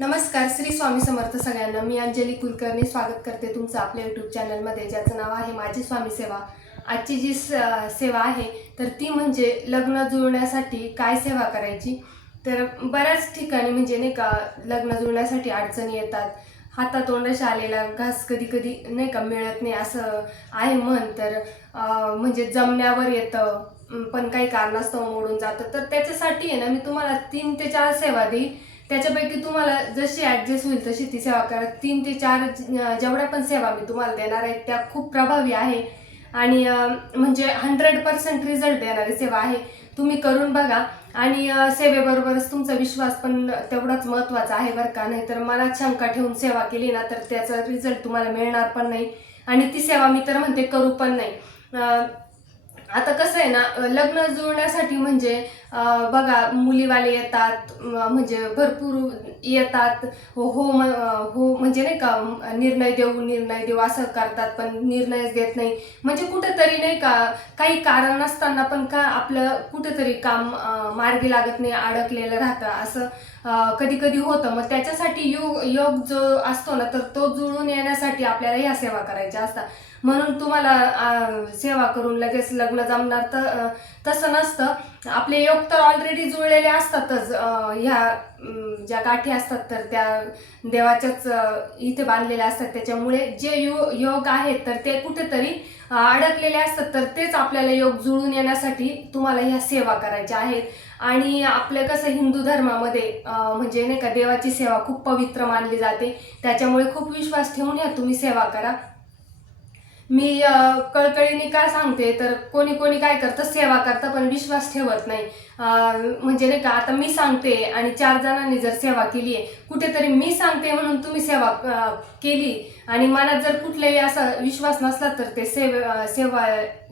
नमस्कार, श्री स्वामी समर्थ सगळ्यांना. मी अंजली कुलकर्णी स्वागत करते तुमचं आपल्या यूट्यूब चॅनलमध्ये, ज्याचं नाव आहे माझी स्वामी सेवा. आजची जी सेवा आहे तर ती म्हणजे लग्न जुळण्यासाठी काय सेवा करायची. तर बऱ्याच ठिकाणी म्हणजे नाही का लग्न जुळण्यासाठी अडचणी येतात. हातातोंडाशी आलेला घास कधी कधी नाही का मिळत नाही असं आहे म्हण. तर म्हणजे जमण्यावर येतं पण काही कारणास्तव मोडून जातं. तर त्याच्यासाठी आहे ना मी तुम्हाला 3 ते 4 सेवा देईल. त्याच्यापैकी तुम्हाला जशी ॲडजस्ट होईल तशी ती सेवा करा. 3 ते 4 जेवढ्या पण सेवा मी तुम्हाला देणार आहे त्या खूप प्रभावी आहे आणि म्हणजे 100% रिझल्ट देणारी सेवा आहे. तुम्ही करून बघा आणि सेवेबरोबरच तुमचा विश्वास पण तेवढाच महत्त्वाचा आहे बरं का. नाही तर मनात शंका ठेवून सेवा केली ना तर त्याचा रिझल्ट तुम्हाला मिळणार पण नाही आणि ती सेवा मी तर म्हणते करू पण नाही. आता कसं आहे ना, लग्न जुळण्यासाठी म्हणजे बघा मुलीवाले येतात, म्हणजे भरपूर येतात. हो म्हणजे नाही का निर्णय देऊ असं करतात पण निर्णयच देत नाही. म्हणजे कुठेतरी नाही का काही कारण नसताना पण का आपलं कुठेतरी काम मार्गी लागत नाही, अडकलेलं राहतं असं कधी कधी होतं. मग त्याच्यासाठी योग जो असतो ना तर तो जुळून येण्यासाठी आपल्याला ह्या सेवा करायच्या असतात. म्हणून तुम्हाला सेवा करून लगेच लग्न जमणार तर तसं नसतं. आपले योग तर ऑलरेडी जुळलेले असतातच. ह्या ज्या गाठी असतात तर त्या देवाच्याच इथे बांधलेल्या असतात. त्याच्यामुळे जे योग आहेत तर ते कुठेतरी अडकलेले असतात. तर तेच आपल्याला योग जुळून येण्यासाठी तुम्हाला ह्या सेवा करायच्या आहेत. आणि आपलं कसं हिंदू धर्मामध्ये म्हणजे नाही का देवाची सेवा खूप पवित्र मानली जाते. त्याच्यामुळे खूप विश्वास ठेवून ह्या तुम्ही सेवा करा. मी कळकळीने काय सांगते तर कोणी कोणी काय करतं सेवा करतं पण विश्वास ठेवत नाही. म्हणजे नाही का आता मी सांगते आणि 4 जणांनी जर सेवा केली आहे, कुठेतरी मी सांगते म्हणून तुम्ही सेवा केली आणि मनात जर कुठलाही असा विश्वास नसला तर ते सेवा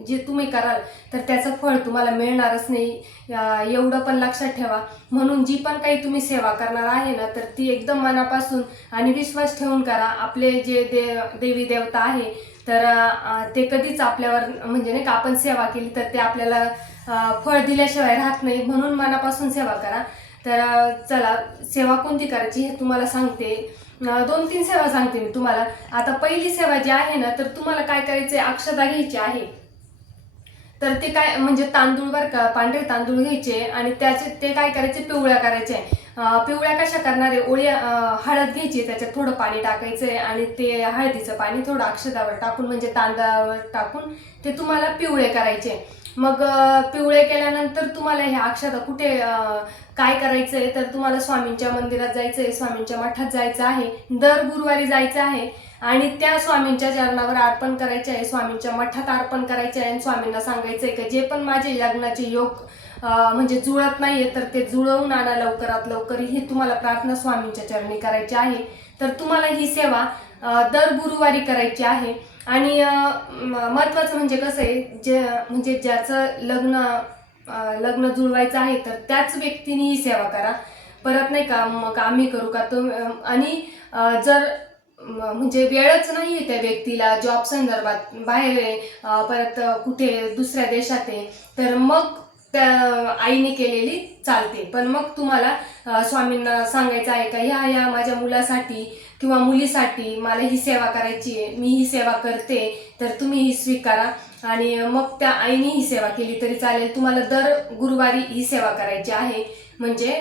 जे तुम्ही कराल तर त्याचं फळ तुम्हाला मिळणारच नाही. एवढं पण लक्षात ठेवा. म्हणून जी पण काही तुम्ही सेवा करणार आहे ना तर ती एकदम मनापासून आणि विश्वास ठेवून करा. आपले जे देवी देवता आहे तर ते कधीच आपल्यावर म्हणजे नाही का आपण सेवा केली तर ते आपल्याला फळ दिल्याशिवाय राहत नाही. म्हणून मनापासून सेवा करा. तर चला सेवा कोणती करायची हे तुम्हाला सांगते. 2-3 सेवा सांगते मी तुम्हाला. आता पहिली सेवा जी आहे ना तर तुम्हाला काय करायचं आहे, अक्षता घ्यायची आहे. तर ते काय म्हणजे तांदूळ बरं का, पांढरे तांदूळ घ्यायचे आणि ते काय करायचे, पिवळ्या करायचे. पिवळ्या कशा करणार आहे, ओळी हळद घ्यायची, त्याच्यात थोडं पाणी टाकायचं आहे आणि ते हळदीचं पाणी थोडं अक्षतावर टाकून म्हणजे तांदळावर टाकून ते तुम्हाला पिवळे करायचे. मग पिवळे केल्यानंतर तुम्हाला ह्या अक्षता कुठे काय करायचं आहे तर तुम्हाला स्वामींच्या मंदिरात जायचं आहे, स्वामींच्या मठात जायचं आहे, दर गुरुवारी जायचं आहे आणि त्या स्वामींच्या चरणावर अर्पण करायचे आहे, स्वामींच्या मठात अर्पण करायचे आहे आणि स्वामींना सांगायचं आहे की जे पण माझे लग्नाचे योग म्हणजे जुळत नाहीये तर ते जुळवून आणा लवकरात लवकर. ही तुम्हाला प्रार्थना स्वामींच्या चरणी करायची आहे. तर तुम्हाला ही सेवा दर गुरुवारी करायची आहे. आणि महत्त्वाचं म्हणजे कसं आहे, जे म्हणजे ज्याचं लग्न जुळवायचं आहे तर त्याच व्यक्तीने ही सेवा करा. परत नाही का मग आम्ही करू का आणि जर म्हणजे वेळच नाही आहे त्या व्यक्तीला, जॉब संदर्भात बाहेर आहे, परत कुठे दुसऱ्या देशात आहे, तर मग त्या आईने केलेली चालते. पण मग तुम्हाला स्वामींना सांगायचं आहे का ह्या माझ्या मुलासाठी किंवा मुलीसाठी मला ही सेवा करायची आहे, मी ही सेवा करते तर तुम्ही ही स्वीकारा. आणि मग त्या आईने ही सेवा केली तरी चालेल. तुम्हाला दर गुरुवारी ही सेवा करायची आहे. म्हणजे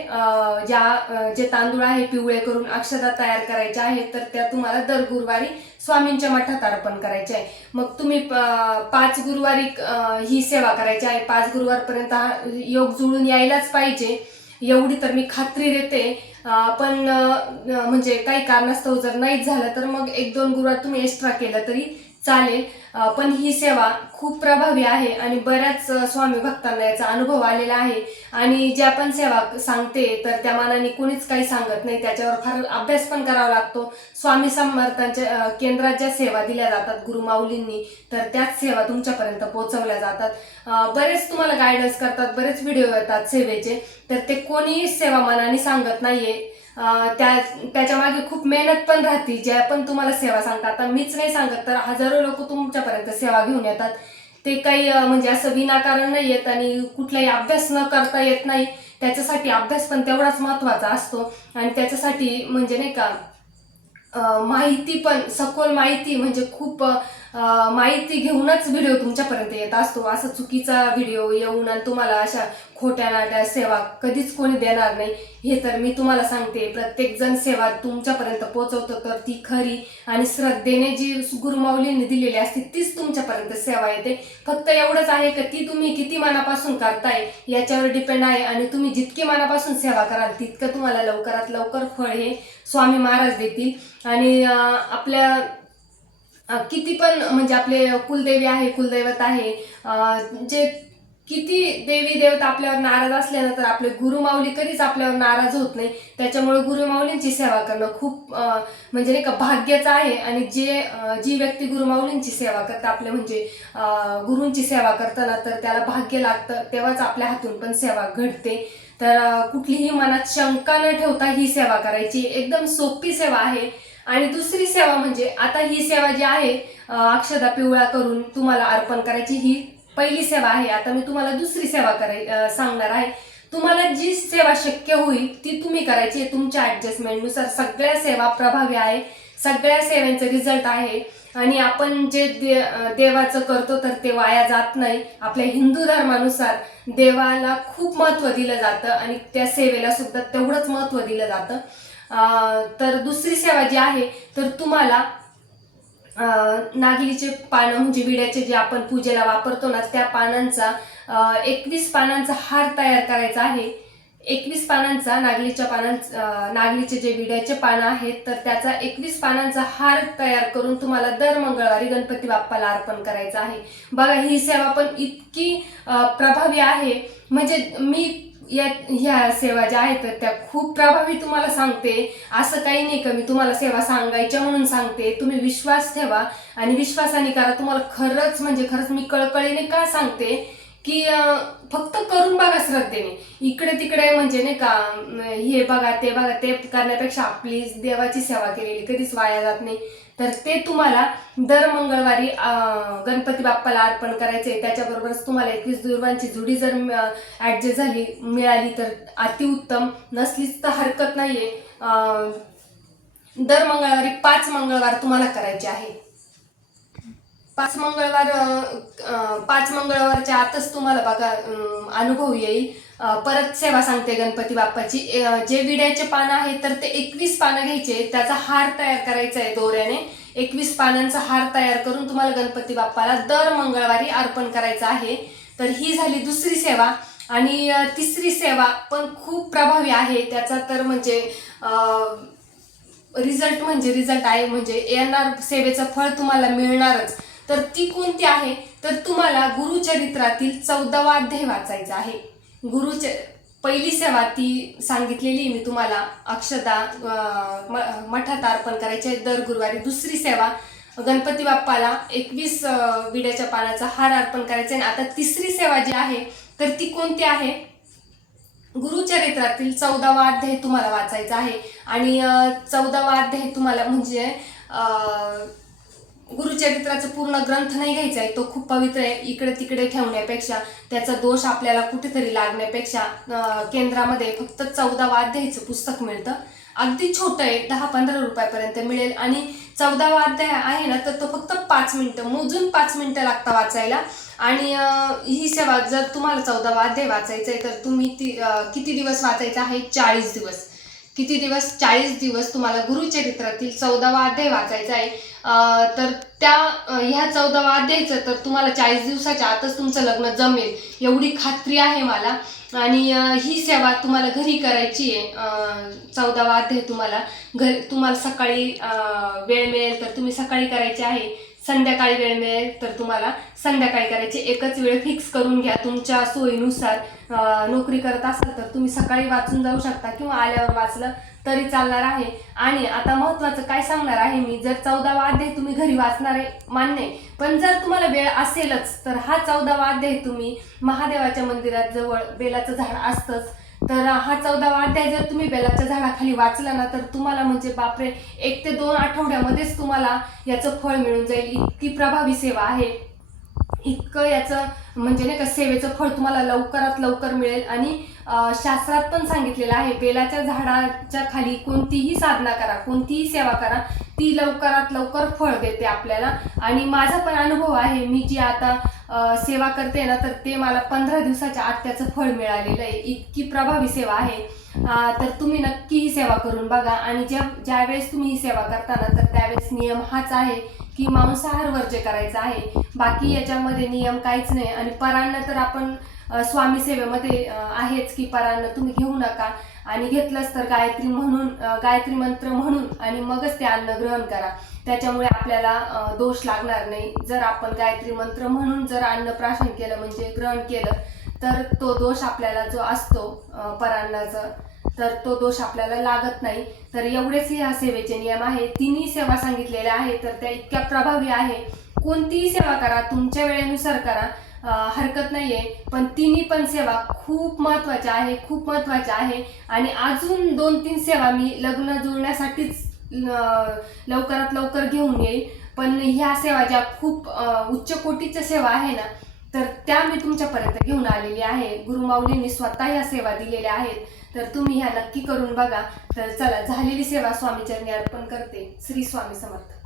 जे तांदूळ आहे पिवळे करून अक्षता तयार करायच्या आहेत तर त्या तुम्हाला दर गुरुवारी स्वामींच्या मठात अर्पण करायचे आहे. मग तुम्ही 5 गुरुवारी ही सेवा करायची आहे. 5 गुरुवारपर्यंत हा योग जुळून यायलाच पाहिजे एवढी तर मी खात्री देते. पण म्हणजे काही कारणास्तव जर नाहीच झालं तर मग 1-2 गुरुवार तुम्ही एक्स्ट्रा केलं तरी चालेल. पण ही सेवा खूप प्रभावी आहे आणि बऱ्याच स्वामी भक्तांना याचा अनुभव आलेला आहे. आणि ज्या पण सेवा सांगते तर त्या मानाने कोणीच काही सांगत नाही, त्याच्यावर फार अभ्यास पण करावा लागतो. स्वामी समर्थांच्या केंद्रात ज्या सेवा दिल्या जातात गुरुमाऊलींनी तर त्याच सेवा तुमच्यापर्यंत पोहोचवल्या जातात. बरेच तुम्हाला गायडन्स करतात, बरेच व्हिडिओ येतात सेवेचे, तर ते कोणीही सेवा मनाने सांगत नाहीये. त्याच्या मागे खूप मेहनत पण राहते. ज्या पण तुम्हाला सेवा सांगतात, आता मीच नाही सांगत तर हजारो लोक तुमच्यापर्यंत सेवा घेऊन येतात. ते काही म्हणजे असं विनाकारण नाही येत आणि कुठलाही अभ्यास न करता येत नाही. त्याच्यासाठी अभ्यास पण तेवढाच महत्त्वाचा असतो आणि त्याच्यासाठी म्हणजे नाही का माहिती पण सखोल माहिती म्हणजे खूप माहिती घेऊनच व्हिडिओ तुमच्यापर्यंत येत असतो. असा चुकीचा व्हिडिओ येऊन आणि तुम्हाला अशा खोट्या नाट्या सेवा कधीच कोणी देणार नाही. हे तर मी तुम्हाला सांगते, प्रत्येक जण सेवा तुमच्यापर्यंत पोहोचवतो तर ती खरी आणि श्रद्धेने जी गुरुमाऊलींनी दिलेली असते तीच तुमच्यापर्यंत सेवा येते. फक्त एवढंच आहे की ती तुम्ही किती मनापासून करताय याच्यावर डिपेंड आहे आणि तुम्ही जितकी मनापासून सेवा कराल तितकं तुम्हाला लवकरात लवकर फळ हे स्वामी महाराज देतील. आणि आपल्या किती पण म्हणजे आपले कुलदेवी आहे, कुलदैवत आहे, जे किती देवी देवता आपल्यावर नाराज असल्यानंतर आपले गुरुमाऊली कधीच आपल्यावर नाराज होत नाही. त्याच्यामुळे गुरुमाऊलींची सेवा करणं खूप म्हणजे नाही का भाग्याचं आहे. आणि जी व्यक्ती गुरुमाऊलींची सेवा करते आपल्या म्हणजे गुरूंची सेवा करताना तर त्याला भाग्य लागतं, तेव्हाच आपल्या हातून पण सेवा घडते. तर कुठलीही मनात शंका न ठेवता ही सेवा करायची, एकदम सोपी सेवा आहे. आणि दुसरी सेवा म्हणजे आता ही सेवा जी आहे अक्षदा पिवळा करून तुम्हाला अर्पण करायची, ही पहिली सेवा आहे. आता मी तुम्हाला दुसरी सेवा सांगणार आहे. तुम्हाला जी सेवा शक्य होईल ती तुम्ही करायची, तुमच्या ऍडजस्टमेंटनुसार. सगळ्या सेवा प्रभावी आहे, सगळ्या सेवांचे रिझल्ट आहे आणि आपण जे देवाचं करतो तर ते वाया जात नाही. आपल्या हिंदू धर्मानुसार देवाला खूप महत्त्व दिलं जातं आणि त्या सेवेला सुद्धा तेवढंच महत्त्व दिलं जातं. तर दुसरी सेवा जी आहे तर तुम्हाला नागलीचे पानं म्हणजे विड्याचे जे आपण पूजेला वापरतो ना त्या पानांचा 21 पानांचा हार तयार करायचा आहे. 21 पानांचा नागलीचे जे विड्याचे पानं आहेत तर त्याचा 21 पानांचा हार तयार करून तुम्हाला दर मंगळवारी गणपती बाप्पाला अर्पण करायचं आहे. बघा ही सेवा पण इतकी प्रभावी आहे म्हणजे मी ह्या सेवा ज्या आहेत तर त्या खूप प्रभावी तुम्हाला सांगते. असं काही नाही का मी तुम्हाला सेवा सांगायच्या म्हणून सांगते. तुम्ही विश्वास ठेवा आणि विश्वासाने करा. तुम्हाला खरंच म्हणजे खरंच मी कळकळीने का सांगते की फक्त करून बघा श्रद्धेने. इकडे तिकडे म्हणजे नाही का हे बघा ते करण्यापेक्षा आपली देवाची सेवा केलेली कधीच वाया जात नाही. तर ते तुम्हाला दर मंगळवारी गणपती बाप्पाला अर्पण करायचे. त्याच्याबरोबरच तुम्हाला 21 दुर्वांची जुडी जर ऍडजस्ट मिळाली तर अतिउत्तम, नसलीच तर हरकत नाहीये. दर मंगळवारी 5 मंगळवार तुम्हाला करायचे आहे. 5 मंगळवारच्या आतच तुम्हाला बघा अनुभव येईल. परत सेवा सांगते गणपती बाप्पाची. जे विड्याचे पानं आहे तर ते 21 पानं घ्यायचे, त्याचा हार तयार करायचा आहे दोऱ्याने. 21 पानांचा हार तयार करून तुम्हाला गणपती बाप्पाला दर मंगळवारी अर्पण करायचं आहे. तर ही झाली दुसरी सेवा. आणि तिसरी सेवा पण खूप प्रभावी आहे. त्याचा तर म्हणजे रिझल्ट आहे म्हणजे येणार सेवेचं फळ तुम्हाला मिळणारच. तर ती कोणती आहे तर तुम्हाला गुरुचरित्रातील 14वा अध्याय वाचायचा आहे. पहिली सेवा ती सांगितलेली मी तुम्हाला, अक्षदा मठात अर्पण करायचे दर गुरुवारी. दुसरी सेवा गणपती बाप्पाला 21 विड्याच्या पानाचा हार अर्पण करायचा. आणि आता तिसरी सेवा जी आहे तर ती कोणती आहे, गुरुचरित्रातील 14वा अध्याय तुम्हाला वाचायचा आहे. आणि 14वा अध्याय तुम्हाला म्हणजे गुरुचरित्राचा पूर्ण ग्रंथ नाही घ्यायचा आहे, तो खूप पवित्र आहे. इकडे तिकडे ठेवण्यापेक्षा, त्याचा दोष आपल्याला कुठेतरी लागण्यापेक्षा केंद्रामध्ये फक्त 14वा अध्यायचं पुस्तक मिळतं. अगदी छोटं आहे, 10-15 रुपयापर्यंत मिळेल. आणि 14वा अध्याय आहे ना तर तो फक्त 5 मिनिटं, मोजून 5 मिनिटं लागतं वाचायला. आणि ही सेवा जर तुम्हाला 14वा अध्याय वाचायचा आहे तर तुम्ही किती दिवस वाचायचा आहे, 40 दिवस. 40 दिवस तुम्हाला गुरुचरित्रातील 14वा अध्याय वाचायचा आहे. तर ह्या 14वा अध्यायचं तर तुम्हाला 40 दिवसाच्या आतच तुमचं लग्न जमेल एवढी खात्री आहे मला. आणि ही सेवा तुम्हाला घरी करायची आहे. 14वा अध्याय तुम्हाला सकाळी वेळ मिळेल तर तुम्ही सकाळी करायची आहे, संध्याकाळी वेळ मिळेल तर तुम्हाला संध्याकाळी करायची. एकच वेळ फिक्स करून घ्या तुमच्या सोयीनुसार. नोकरी करत असाल तर तुम्ही सकाळी वाचून जाऊ शकता किंवा आल्यावर वाचलं तरी चालणार आहे. आणि आता महत्त्वाचं काय सांगणार आहे मी, जर 14वा अध्याय तुम्ही घरी वाचणार आहे मान्य, पण जर तुम्हाला वेळ असेलच तर हा 14वा अध्याय तुम्ही महादेवाच्या मंदिरात जवळ बेलाचं झाड असतंच, तर हा 14वा अध्याय जर तुम्ही बेलाच्या झाडाखाली वाचला ना तर तुम्हाला म्हणजे बापरे 1 ते 2 आठवड्यामध्येच तुम्हाला याचं फळ मिळून जाईल. इतकी प्रभावी सेवा आहे. इतकं याचं म्हणजे नाही का सेवेचं फळ तुम्हाला लवकरात लवकर मिळेल. आणि शास्त्रात पण सांगितलेलं आहे, बेलाच्या झाडाच्या खाली कोणतीही साधना करा, कोणतीही सेवा करा, ती लवकरात लवकर फळ देते आपल्याला. आणि माझा पण अनुभव आहे, मी जी आता सेवा करते ना, तर ते मला 15 दिवसाच्या आत त्याचं फळ मिळालेलं आहे. इतकी प्रभावी सेवा आहे. तर तुम्ही नक्की ही सेवा करून बघा. आणि ज्यावेळेस तुम्ही ही सेवा करता ना, तर त्यावेळेस नियम हाच आहे की मांसाहार वर्ज्य करायचा आहे. बाकी याच्यामध्ये नियम काहीच नाही. आणि परान्न तर आपण स्वामी सेवेमध्ये आहेच की परान्न तुम्ही घेऊ नका, आणि घेतलंच तर गायत्री मंत्र म्हणून आणि मगच ते अन्न ग्रहण करा. त्याच्यामुळे आपल्याला दोष लागणार नाही. जर आपण गायत्री मंत्र म्हणून जर अन्न प्राशन केलं म्हणजे ग्रहण केलं, तर तो दोष आपल्याला जो असतो परान्नाचा, तर तो दोष आपल्याला लागत नाही. तर एवढेच ह्या सेवेचे नियम आहे. तिन्ही सेवा सांगितलेल्या आहेत, तर त्या इतक्या प्रभावी आहे. कोणतीही सेवा करा, तुमच्या वेळेनुसार करा, हरकत नाहीये. पण तिन्ही पण सेवा खूप महत्वाच्या आहे, खूप महत्वाच्या आहे. आणि अजून 2-3 सेवा मी लग्न जुळण्यासाठीच लवकरात लवकर घेऊन येईल. पण ह्या सेवा ज्या खूप उच्च कोटीच्या सेवा आहे ना, तर त्या मी तुमच्यापर्यंत घेऊन आलेली आहे. गुरुमाऊलींनी स्वतः ह्या सेवा दिलेल्या आहेत. तर तुम्ही ह्या नक्की करून बघा. तर चला, झालेली सेवा स्वामीचरणी अर्पण करते. श्री स्वामी समर्थ.